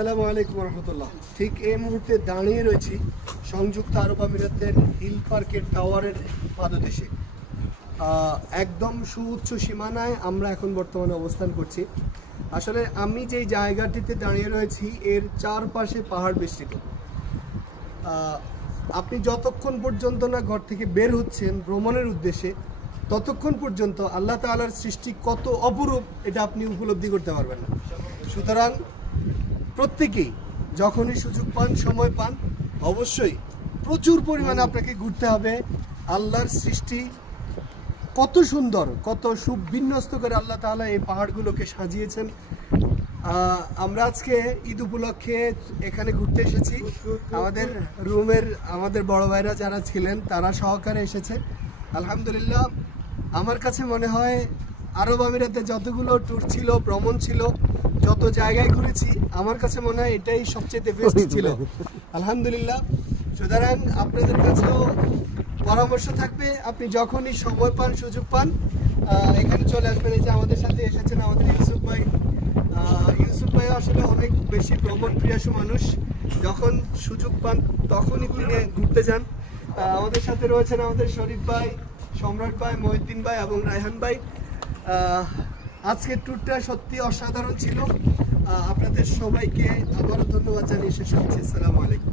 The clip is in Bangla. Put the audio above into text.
আসসালামু আলাইকুম রহমতুল্লাহ। ঠিক এই মুহূর্তে দাঁড়িয়ে রয়েছি সংযুক্ত আরব আমিরাতের হিল পার্কের টাওয়ারের পাদদেশে। একদম সুউচ্চ সীমানায় আমরা এখন বর্তমানে অবস্থান করছি। আসলে আমি যেই জায়গাটিতে দাঁড়িয়ে রয়েছি এর চারপাশে পাহাড় বেষ্টিত। আপনি যতক্ষণ পর্যন্ত না ঘর থেকে বের হচ্ছেন ভ্রমণের উদ্দেশ্যে, ততক্ষণ পর্যন্ত আল্লাহ তাআলার সৃষ্টি কত অপরূপ এটা আপনি উপলব্ধি করতে পারবেন না। সুতরাং প্রত্যেকেই যখনই সুযোগ পান, সময় পান, অবশ্যই প্রচুর পরিমাণে আপনাকে ঘুরতে হবে। আল্লাহর সৃষ্টি কত সুন্দর, কত সুবিন্যস্ত করে আল্লাহ তাআলা এই পাহাড়গুলোকে সাজিয়েছেন। আমরা আজকে ঈদ উপলক্ষে এখানে ঘুরতে এসেছি। আমাদের রুমের আমাদের বড় ভাইরা যারা ছিলেন তারা সহকারে এসেছে। আলহামদুলিল্লাহ, আমার কাছে মনে হয় আরব আমিরাতে যতগুলো ট্যুর ছিল, ভ্রমণ ছিল, যত জায়গায় ঘুরেছি, আমার কাছে মনে হয় এটাই সবচেয়ে বেস্ট ছিল। আলহামদুলিল্লাহ। সুতরাং আপনাদের কাছেও পরামর্শ থাকবে, আপনি যখনই সময় পান, সুযোগ পান, এখানে চলে আসবেন। এই যে আমাদের সাথে এসেছেন আমাদের ইউসুফ ভাই। ইউসুফ ভাই আসলে অনেক বেশি ভ্রমণ প্রিয়াসু মানুষ। যখন সুযোগ পান তখনই তিনি ঘুরতে যান। আমাদের সাথে রয়েছেন আমাদের শরীফ ভাই, সম্রাট ভাই, মহিউদ্দিন ভাই এবং রায়হান ভাই। আজকের ট্যুরটা সত্যি অসাধারণ ছিল। আপনাদের সবাইকে আবারও ধন্যবাদ জানিয়ে শেষ করছি। আসসালামু আলাইকুম।